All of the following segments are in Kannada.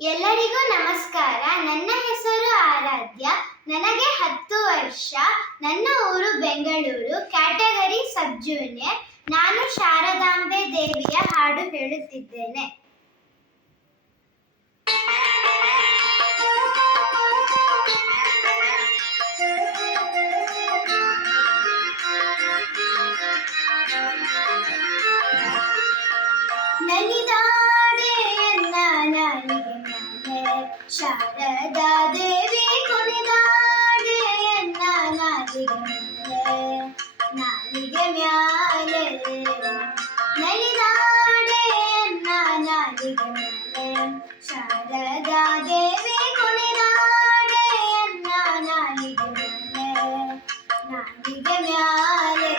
ಎಲ್ಲರಿಗೂ ನಮಸ್ಕಾರ. ನನ್ನ ಹೆಸರು ಆರಾಧ್ಯ. ನನಗೆ 10 ವರ್ಷ. ನನ್ನ ಊರು ಬೆಂಗಳೂರು. ಕ್ಯಾಟಗರಿ ಸಬ್ ಜೂನಿಯರ್. ನಾನು ಶಾರದಾಂಬೆ ದೇವಿಯ ಹಾಡು ಹೇಳುತ್ತಿದ್ದೇನೆ. ನಲಿದಾಡೆ ಎನ್ನ ನಾಲಿಗೆ ಮ್ಯಾಲೆ, ಶಾರದಾ ದೇವಿ ಕುಣಿದಾಡೆ ಎನ್ನ ನಾಲಿಗೆ ಮ್ಯಾಲೆ, ನಾಲಿಗೆ ಮ್ಯಾಲೆ. ನಲಿದಾಡೆ ಎನ್ನ ನಾಲಿಗೆ ಮ್ಯಾಲೆ, ಶಾರದಾ ದೇವಿ ಕುಣಿದಾಡೆ ಎನ್ನ ನಾಲಿಗೆ ಮ್ಯಾಲೆ, ನಾಲಿಗೆ ಮ್ಯಾಲೆ.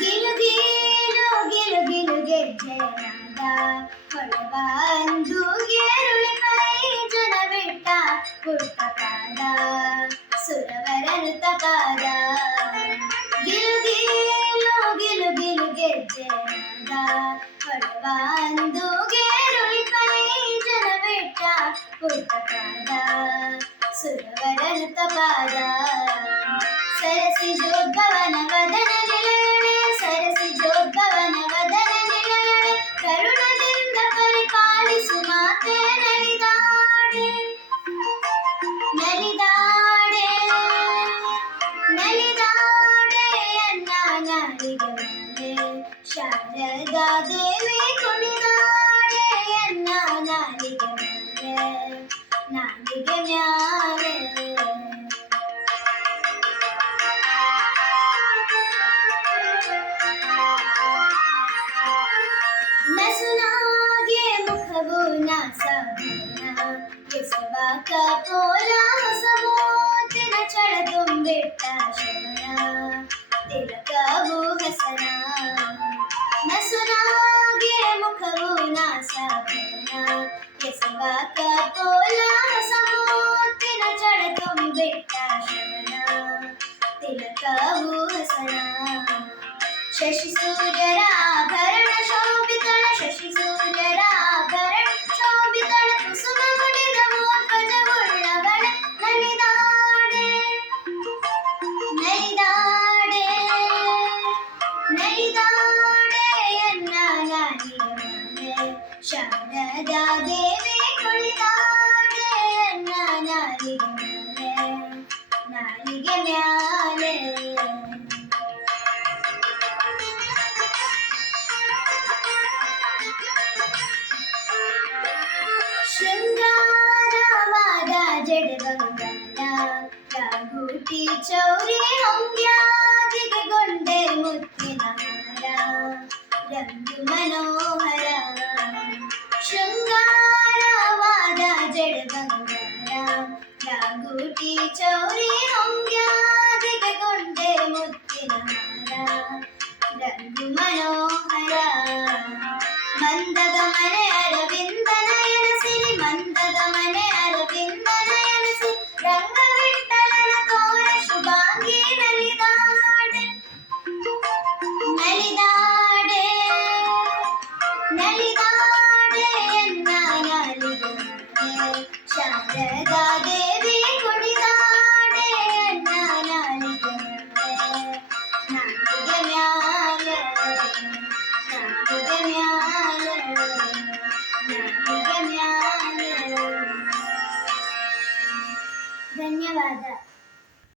ಗಿಲು ಗಿಲು ಗಿಲು ಗಿಲು ಗೆಜ್ಜೆನಾದ ಹೊಳಬಂದು ಗೆರುಳಿ ಕೈ ಜನ ಬಿಟ್ಟ ಪುಟ್ಟ ಪಾದ ಸುರವರನು ತಪಾದ. ಗಿಲು ಗಿಲು ಗಿಲು ಗಿಲು ಗೆಜ್ಜೆನಾದ ಹೊಳಬಂದು ಗೆರುಳಿ ಕೈ ಜನ ಬಿಟ್ಟ ಪುಟ್ಟ ಪಾದ ಸುರವರನು ತಪಾದ. ಸರಸಿ ಜೋದ್ಭವನ ವದನ ನಿಲಯಣೆ, ಸರಸಿ ಜೋದ್ಭವನ ವದನ ನಿಲಯಣೆ, ಕರುಣದಿಂದ ಪರಿಪಾಲಿಸು ಮಾತೆ. ನಲಿದಾಡೆ ನಲಿದಾಡೆ ನಲಿದಾಡೆ ಎನ್ನ ನಾಲಿಗೆ ಮ್ಯಾಲೆ, ಶಾರದಾ ದೇವಿ ಕುಣಿದಾಡೆ ಎನ್ನ ನಾಲಿಗೆ ಮ್ಯಾಲೆ, ನಾಲಿಗೆ ಮ್ಯಾಲೆ. ನಸುನಾಗೆ ಮುಖವು ನಾಸಭರಣ, ಕೆಸವಾಕ ಪೋಲ ಹೊಸ ಮೋತಿನ ಚಳ ತುಂಬಿಟ್ಟ ಶ್ರವಣ, ತಿಲಕವು ಹಸನ. ನಸುನಾಗೆ ಮುಖವು ನಾಸಭರಣ, ಕೆಸವಾಕ ಪೋಲ ಹೊಸ ಮೋತಿನ ಚಳ ತುಂಬಿಟ್ಟ ಶ್ರವಣ, ತಿಲಕವು ಹಸನ. ಶಶಿ ಸೂರ್ಯರ ಆಭರಣ ಶೋಭಿತಳ, ಶಶಿ ಸೂರ್ಯರ ಆಭರಣ ಶೋಭಿತಳ, ಕುಸುಮ ಮುಡಿದ ಧ್ವಜವುಳ್ಳವಳ. ನಲಿದಾಡೆ ನಲಿದಾಡೆ ನಲಿದಾಡೆ ಎನ್ನ ನಾಲಿಗೆ ಮ್ಯಾಲೆ, ಶಾರದಾ ದೇವಿ ಕುಣಿದಾಡೆ ಎನ್ನ ನಾಲಿಗೆ ಮ್ಯಾಲೆ, ನಾಲಿಗೆ ಮ್ಯಾಲೆ. ಶೃಂಗಾರವಾದ ಜಡಗಂಗಾಳ, ರಾಗುಟಿ ಚೌರಿ ಹೊಂಗ್ಯಾದಿಗೆ ಗೊಂಡೆ ಮುತ್ತಿನ ಹಾರ, ರಂಗು ಮನೋಹರ. ಶೃಂಗಾರವಾದ ಜಡಗಂಗಾಳ, ರಾಗುಟಿ ಚೌರಿ ಹೊಂಗ್ಯಾದಿಗೆ ಗೊಂಡೆ ಮುತ್ತಿನ ಹಾರ, ರಂಗು ಮನೋಹರ. ಮಂದದ ಮನೆ ಅರವಿಂದ ನಯನ ಸಿರಿ, ಮಂದದ ಮನೆ ಅರವಿಂದ ನಯನ ಸಿರಿ, ರಂಗವಿಠಲನ ತೋರ ಶುಭಾಂಗಿ. ನಲಿದಾಡೆ ನಲಿದಾಡೆ ನಲಿದಾಡೆ ಎನ್ನ ನಾಲಿಗೆ ಮ್ಯಾಲೆ, ಶಾರದಾ ದೇವಿ ಕುಣಿದಾಡೆ ಎನ್ನ ನಾಲಿಗೆ ಮ್ಯಾಲೆ, ನಾಲಿಗೆ ಮ್ಯಾಲೆ, ನಾಲಿಗೆ ಮ್ಯಾಲೆ, ನಾಲಿಗೆ ಮ್ಯಾಲೆ.